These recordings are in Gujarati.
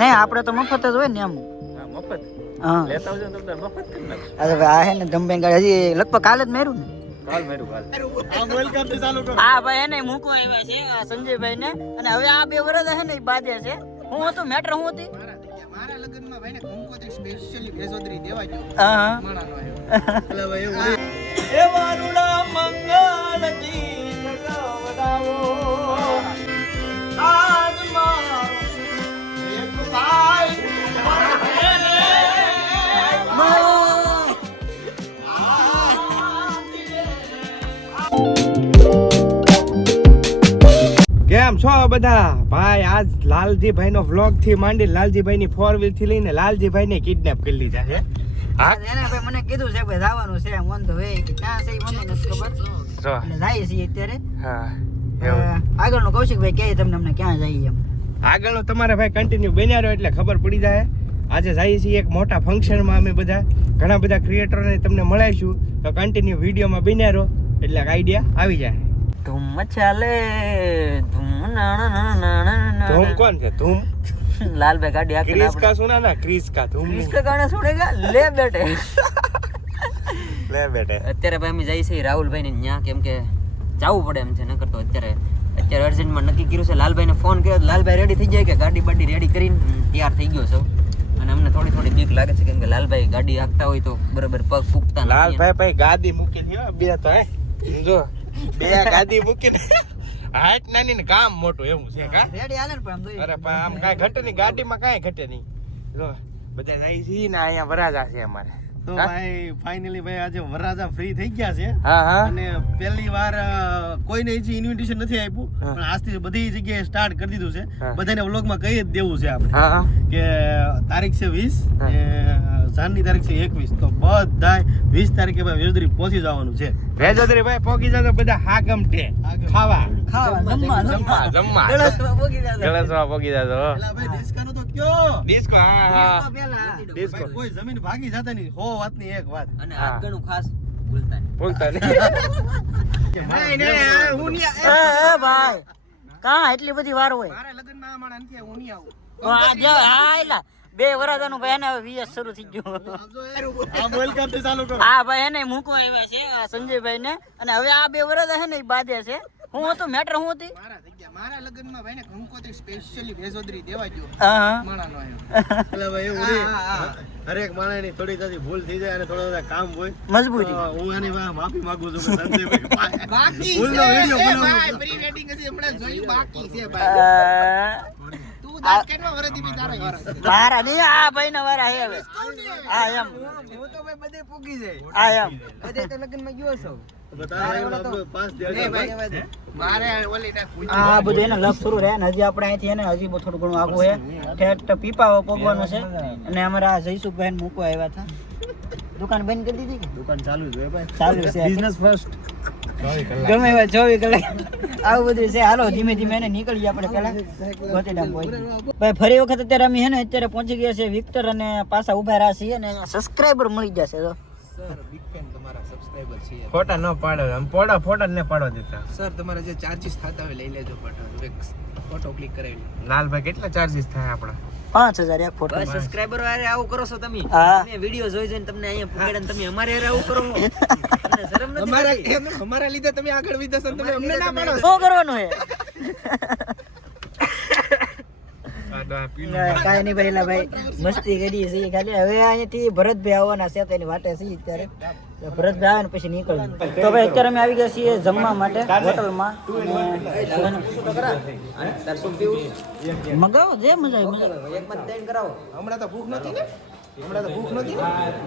નહીં આપણે તો મફત જ હોય ને એમ મફત હા લેતા આવજો ને તમને મફત કરી નાખશું. અરે ભાઈ આ હે ને જમ્પિંગ ગાડી હજી લગભગ કાલે જ મેર્યું ને કાલ મેરું કાલ હા ભાઈ એને મૂકો આવ્યા છે આ સંજયભાઈ ને અને હવે આ 2 વર્ષ હે ને ઈ બાદે છે હું હતું મેટર હું હતી મારા લગનમાં ભાઈને કંકોત્રી સ્પેશિયલી ભેજોદરી દેવા જો હા માણાનો આવ્યો એટલે ભાઈ એવું એ વારુડા મંગળ ગીત ગવડાવો આજ મારો એક ભાઈ કેમ છો બધા ભાઈ? આજ લાલજીભાઈ નો વ્લોગ થી માંડી લાલજીભાઈ ની 4 વ્હીલ થી લઈને લાલજીભાઈ ને કિડનેપ કરી લીધા છે. હા એને ભાઈ મને કીધું છે કે જવાનું છે ઓન ધ વે કે ક્યાં છે ઈ મને નથી ખબર જો એટલે જાય છે અત્યારે હા આગળનું કૌશિકભાઈ કહે તમને અમને ક્યાં જઈએ એમ આગળનો તમારે ભાઈ કન્ટિન્યુ બન્યા રહ્યો એટલે ખબર પડી જાય. આજે જઈએ છીએ એક મોટા ફંક્શનમાં અમે બધા ઘણા બધા ક્રિએટરોને તમને મળાઈશું તો કન્ટિન્યુ વિડીયોમાં બન્યા રહો એટલે આઈડિયા આવી જાય. ધૂમ મચાલે ધૂમ ધૂમ કોણ છે? ધૂમ લાલભાઈ ગાડી આખી ક્રિસ કા સુના ના ક્રિસ કા ધૂમ इसका गाना सुनेगा ले बेटे લે બેટે. અત્યારે ભાઈ અમે જઈએ છીએ રાહુલભાઈ ને ન્યા કેમ કે જવું પડે એમ છે નકર તો અત્યારે અર્જન્ટમાં નક્કી કર્યું છે. લાલભાઈને ફોન કર્યો લાલભાઈ રેડી થઈ જાય કે ગાડી બાડી રેડી કરીને તૈયાર થઈ ગયો છે અને અમને થોડી બીક લાગે છે કેમ કે લાલભાઈ ગાડી હાંકતા હોય તો બરાબર પગ ફૂકતા નથી. લાલભાઈ ભાઈ ગાદી મૂકી હો બે તો હે જો બે ગાદી મૂકીને હાઈટ નાની ને કામ મોટું એવું છે કા રેડી હાલે ને પણ આમ અરે પણ આમ કાંઈ ઘટે નહીં ગાડીમાં કાંઈ ઘટે નહીં. જો બધા જાય છે ને અહીંયા વરાજા છે અમારે. તો ભાઈ ફાઇનલી ભાઈ આજે વરરાજા ફ્રી થઈ ગયા છે હા હા અને પહેલી વાર કોઈને હજી ઇન્વિટેશન નથી આપ્યું પણ આજથી બધી જગ્યાએ સ્ટાર્ટ કરી દીધું છે. બધાને વ્લોગમાં કહી જ દેવું છે આપણે હા કે તારીખ છે 20 ને જાનની તારીખ છે 21 તો બધાય 20 તારીખે ભાઈ વેજોદરી પહોંચી જવાનું છે. વેજોદરી ભાઈ પોકી જાય તો બધા હાગમટે ખાવા ખાવા જમવા ગળસમાં પોગી જાતો. ગળસમાં પોકી જાય તો એલા ભાઈ ડિસ્કાનો તો કયો ડિસ્કો હા હા પેલા ડિસ્કો ભાઈ કોઈ જમીન ભાગી જતા નહીં 100 વાતની એક વાત અને આગળનું ખાસ ભૂલતા નહીં. બોલતા નહીં એ ભાઈ કા એટલી બધી વાર હોય મારા લગ્નમાં આ માણસ નથી હું નહીં આવું તો આ જો આ એલા 2 વરાજાનું ભાઈ એને હવે વીએસ શરૂ થઈ ગયું આ વેલકમ થી ચાલુ કરો આ ભાઈ એને મૂકો આવ્યા છે આ સંજયભાઈ ને અને હવે આ 2 વરાજા છે ને ઈ બાદે છે હું હતું મેટર હું હતી મારા થઈ ગયા મારા લગ્નમાં ભાઈને કંકોત્રી સ્પેશિયલી ભેજોદરી દેવા જો હા માણાનો આવ્યો એટલે ભાઈ એવું નહીં હરેક માણસની થોડી થોડી ભૂલ થઈ જાય અને થોડા કામ હોય મજબૂતી હું આની માફી માંગુ છું કે સંજયભાઈ બાકી છે ભાઈ પ્રી વેડિંગ હજી હમણાં જોયું બાકી છે ભાઈ તું દાંત કેટવા વરદી બી તારે વરસ મારા નહીં આ ભાઈ ના વારા હે હવે આ એમ હું તો ભાઈ બધે પૂગી જાય આ એમ બધે તો લગ્નમાં ગયો છો મારે ઓલી ના આ બધું એને લગ શરૂ રહે ને હજી આપણે અહીંથી એને હજી બહુ થોડું ઘણું આગું છે ઠેઠ પીપાવો પોગવાનું છે અને અમારા જયસુખભાઈ ને મૂકવા આવ્યા હતા દુકાન બંધ કરી દીધી કે દુકાન ચાલુ જ હોય ભાઈ ચાલુ છે બિઝનેસ ફર્સ્ટ ગમે એવા 24 કલાક આવું બધું છે. હાલો ધીમે ધીમે એને નીકળીએ આપણે પેલા ગોટેડા પહોંચી ભાઈ ફરી વખત અત્યારે અમે હે ને અત્યારે પહોંચી ગયા છે વિક્ટર અને પાછા ઉભા રહ્યા છીએ અને સબસ્ક્રાઇબર મળી જશે તો સર બિગ ફેન તમારા સબસ્ક્રાઇબર છે ફોટા ન પાડો આમ ફોટા ને પાડો દેતા. સર તમારા જે ચાર્જીસ થતા હોય લઈ લેજો ફોટો ક્લિક કરાવી લાલભાઈ કેટલા ચાર્જીસ થાય આપણા? 5000 એક ફોટો સબસ્ક્રાઇબર વાળા આવું કરો છો તમે હા તમે વિડિયો જોઈ જોઈને તમને અહીંયા પુગાડે ને તમે અમારે હારે આવું કરો તમને શરમ નથી અમારા અમારા લીધે તમે આગળ વિદેશ તમે અમને ના પાડો શું કરવાનું હે કાંઈ નહીં ભાઈ ભાઈ મસ્તી કરીએ છીએ ખાલી હવે અહીંયાથી ભરતભાઈ આવવાના છે તેની વાટે છીએ અત્યારે ભરતભાઈ આવે ને પછી નીકળવું તો ભાઈ અત્યારે અમે આવી ગયા છીએ જમવા માટે હોટલમાં મગાવો જે મજા આવી હમણાં તો ભૂખ નથી ને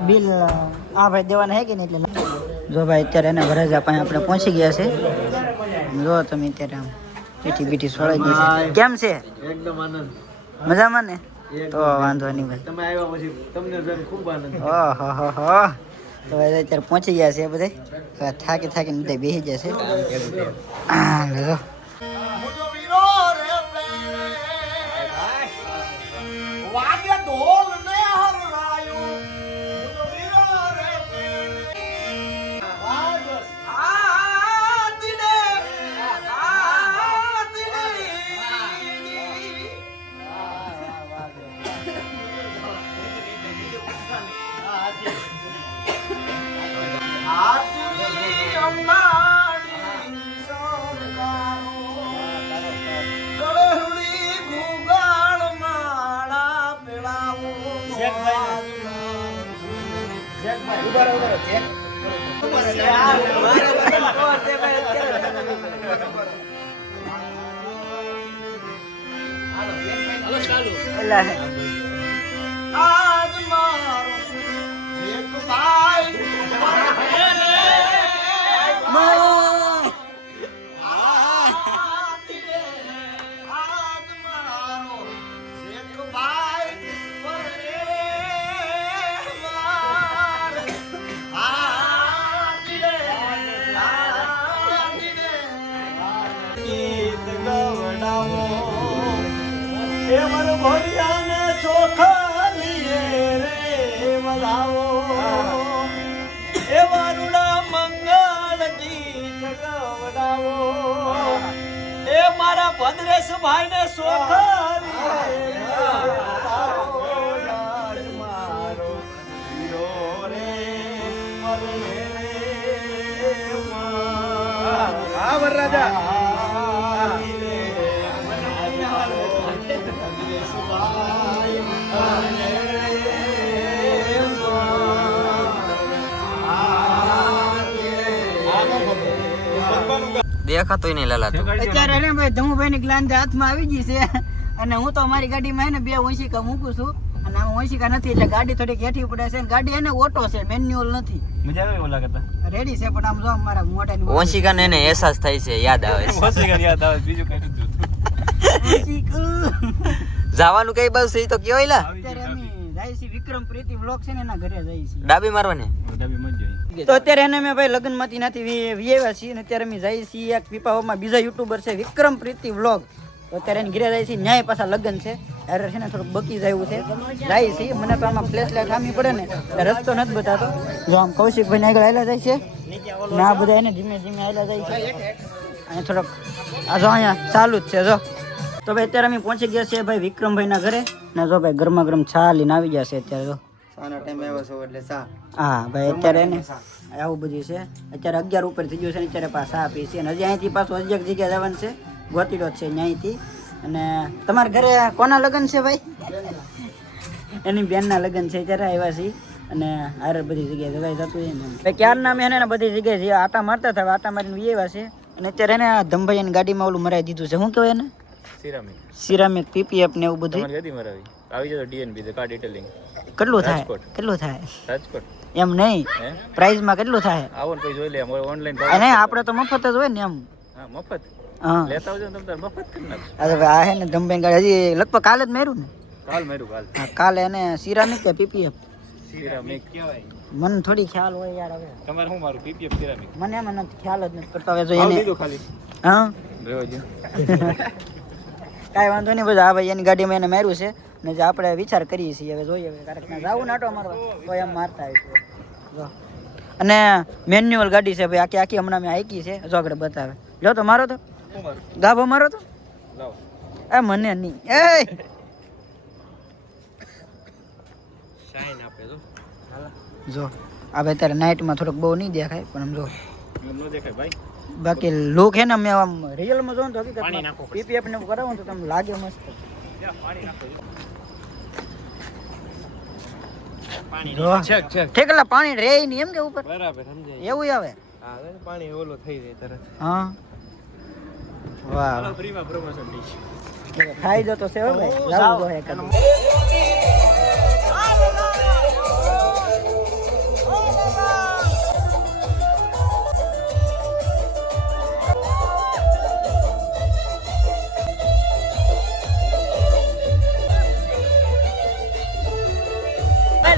બિલ આ ભાઈ દેવાના હે કે નહીં એટલે જો ભાઈ અત્યારે એને વરરાજા પાસે આપણે પહોંચી ગયા છે જો તમે અત્યારે આમ ચીઠી બીઠી સોળાઈ ગઈ છે કેમ છે એકદમ આનંદ મજામાં ને તો વાંધો નહીં ભાઈ તમે આવ્યા પછી તમને જોઈને ખૂબ આનંદ ઓહો તો અત્યારે પહોંચી ગયા છે બધા થાકીને બધા બેસી જશે લો અંબાડી સોનકારો ગળહુડી ગુગાળ માળા પેળાવો આજ મારો એક ભાઈ મારા ભદ્રેશ ભાઈ ને દેખાતોય નહીં લાલાતું. અત્યારે ને ભાઈ ધમુભાઈ ની ગ્લાન હાથમાં આવી ગઈ છે અને હું તો અમારી ગાડીમાં હે ને 2 ઓશિકા મૂકું છું અને આમાં ઓશિકા નથી એટલે ગાડી થોડીક હેઠી પડે છે અને ગાડી એને ઓટો છે મેન્યુઅલ નથી. મજા આવે ઓલા કરતા રેડી છે પણ આમ જો મારા મોઢાની ઓશિકાને એને અહેસાસ થાય છે, યાદ આવે છે. ઓશિકા યાદ આવે બીજું કઈ નથી જવાનું કઈ બાજુ છે ઈ તો કયો એલા. અત્યારે અમે જાય છે વિક્રમ પ્રીતિ વ્લોગ છે ને એના ઘરે જાય છે. ડાબી મારવાની. ડાબી મત જોઈ તો અત્યારે એને મેં ભાઈ લગ્ન માંથી નથી વિયેવા છીએ અને અત્યારે અમે જાય છીએ એક પીપાવામાં બીજા યુટ્યુબર છે વિક્રમ પ્રીતિ વ્લોગ. તો અત્યારે એને ઘરે જાય છે, ન્યાય પાછા લગ્ન છે અરે છે ને થોડુંક બકી જાય છે જાય છે. મને તો આમાં ફ્લેશ લાઈટ આમી પડે ને એટલે રસ્તો નથી બતાતો. જો આમ કૌશિકભાઈ આગળ આવેલા જાય છે ને આ બધા એને ધીમે ધીમે આવેલા જાય છે અને થોડોક આ જો અહીંયા ચાલુ જ છે જો. તો ભાઈ અત્યારે અમે પહોંચી ગયા છીએ ભાઈ વિક્રમભાઈના ઘરે ને જો ભાઈ ગરમા ગરમ ચા લઈને આવી ગયા છે અત્યારે જો. હા ભાઈ અત્યારે એને આવું બધું છે. અત્યારે 11 ઉપર થઈ ગયું છે ને અત્યારે પાછા આપી છે અને હજી અહીંથી પાછું હજી એક જગ્યાએ જવાનું છે ગોતીડો છે ત્યાંથી. અને તમારા ઘરે કોના લગ્ન છે ભાઈ? એની બેનના લગ્ન છે ત્યારે આવ્યા છીએ અને હારે બધી જગ્યાએ જવાય જતું હોય ને ભાઈ ક્યારના મેં એને બધી જગ્યાએ જે આટા મારતા હતા આટા મારીને આવ્યા છે અને અત્યારે એને આ ધમભાઈ ગાડીમાં ઓલું મરાવી દીધું છે. શું કહેવાય એને? સિરામિક પીપીએફ ને એવું બધું આવી જતો ડીએનબી તો કાર ડિટેલિંગ કેટલું થાય? કેટલું થાય રાજકોટ એમ નહીં પ્રાઇઝ માં કેટલું થાય? આવો ને પછી જોઈ લે ઓનલાઈન નહીં આપણે તો મફત જ હોય ને એમ. હા મફત હા લેતા આવજો ને તમે મફત કરી નાખો. અરે ભાઈ આ હે ને ધમભાઈ ગાડી હજી લગભગ કાલે જ માર્યું ને. કાલ માર્યું કાલ હા કાલે એને સિરામિક કે પીપીએફ સિરામિક કહેવાય. મને થોડી ખ્યાલ હોય યાર હવે. તમારે શું મારું પીપીએફ સિરામિક મને એમાં નથી ખ્યાલ જ નથી કરતો હવે જો એને દીધું ખાલી હા રેવજો કાંઈ વાંધો નહીં બધું આ ભાઈ એની ગાડીમાં એને માર્યું છે ને જે આપણે વિચાર કરીએ છીએ હવે જોઈએ હવે ક્યારેક ના જાવું નાટો મારવા તો એમ મારતા આવીશું જો. અને મેન્યુઅલ ગાડી છે ભાઈ આખી આખી હમણાં મેં હાંકી છે જો આગળ બતાવે. જો તો મારો તો ગાભો મારો તો લાવો એ મને નહીં એ શાઈન આપે તો જો આ ભાઈ અત્યારે નાઇટમાં થોડોક બહુ નહીં દેખાય પણ આમ જો એમ ન દેખાય ભાઈ. બાકી લુક હે ને મેં આમ રિયલમાં જોઉં તો પાણી હકીકતમાં નાખો પછી. પીપીએફ ને કરાવું તો તમને લાગે મસ્ત. પાણી નાખો જો છેક છેક ઠેકલા પાણી રે નહીં એમ કે ઉપર બરાબર સમજાય. એવું આવે હા પાણી ઓલો થઈ જાય તરત. હા વાહ ફ્રીમાં પ્રમોશન થઈ ગયું. ખાઈ જતો છે હો ભાઈ લાવું જો હે કદમ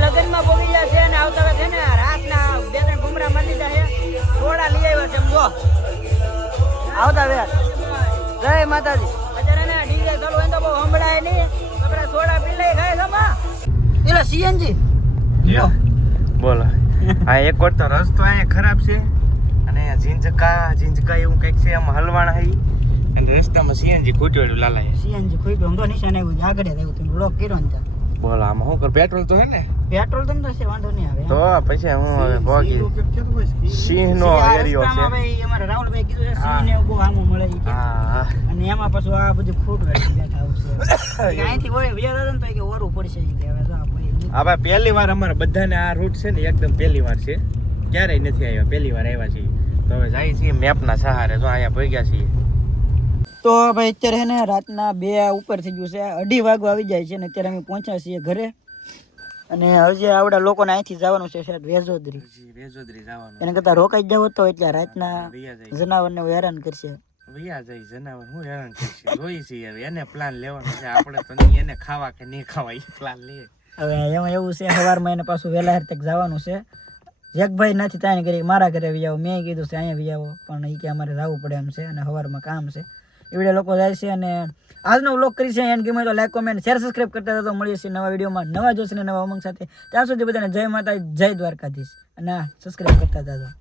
લગનમાં બોલી ગયા છે અને આવતા છે ને રાતના 2-3 ઘુમરા મારી દીધા છે થોડા લઈ આવ્યા છે સમજો આવતા વેર જય માતાજી. અત્યારે ને ડીજે ચાલુ હોય તો બહુ સંભળાય નહીં આપણે સોડા પી લઈ ખાય ખમા એલા સીએનજી બોલો હા એક વાર તો રસ્તો અહીંયા ખરાબ છે અને અહીંયા ઝીંઝકા એવું કંઈક છે આમ હલવાણા હઈ અને રસ્તામાં સીએનજી ખૂટ્યું લાલાએ. સીએનજી કોઈ ગંગો નિશાન આવ્યું છે આગળ આવ્યું તમે બ્લોક કર્યો ને ત્યાં બોલ આમાં શું કર પેટ્રોલ તો હે ને પેટ્રોલ તમને તો છે વાંધો નહીં આવે તો પછી હું હવે ભોગી સિંહનો એરિયો છે ભાઈ અમારા રાહુલભાઈ કીધું છે સિંહ ને બહુ આમો મળે ઈ કે. હા અને એમાં પાછું આ બધું ફૂટ વેચી બેઠા આવશે અહીંથી હોય વિચાર હતો ને તો કે ઓરું પડશે ઈ કે હવે તો આ ભાઈ હા ભાઈ પહેલી વાર અમારા બધાને આ રૂટ છે ને એકદમ પહેલી વાર છે ક્યારેય નથી આવ્યા પહેલી વાર આવ્યા છીએ તો હવે જાય છીએ મેપના સહારે જો અહીંયા ભેગ્યા છીએ તો ભાઈ અત્યારે છે ને રાતના 2 ઉપર થઈ ગયું છે 2:30 વાગવા આવી જાય છે ને અત્યારે અમે પહોંચ્યા છીએ ઘરે અને હજી આવડા લોકોને અહીંથી જવાનું છે શાયદ વેજોદરી રેજોદરી જવાનું એને કરતાં રોકાઈ જાવ તો એટલે રાતના વૈયા જાય જનાવરને હેરાન કરશે વૈયા જાય જનાવર હું હેરાન કરશે જોઈ છીએ હવે એને પ્લાન લેવાનો છે આપણે તો નહીં એને ખાવા કે નહીં ખાવા એ પ્લાન લઈએ હવે એમાં એવું છે સવારમાં એને પાછું વહેલા હાર તક જવાનું છે જગભાઈ નથી ત્યાં કરી મારા ઘરે વી આવો મેં કીધું છે અહીંયા વી આવો પણ એ કે અમારે જવું પડે એમ છે અને સવારમાં કામ છે એવડે લોકો જાય છે અને આજનો વ્લોગ કરી છે એને ગમે તો લાઈક કોમેન્ટ શેર સબસ્ક્રાઈબ કરતા રહેતો મળીએ છીએ નવા વિડીયોમાં નવા જોશે ને નવા ઉમંગ સાથે ત્યાં સુધી બધાને જય માતા જય દ્વારકાધીશ અને સબસ્ક્રાઈબ કરતા હતા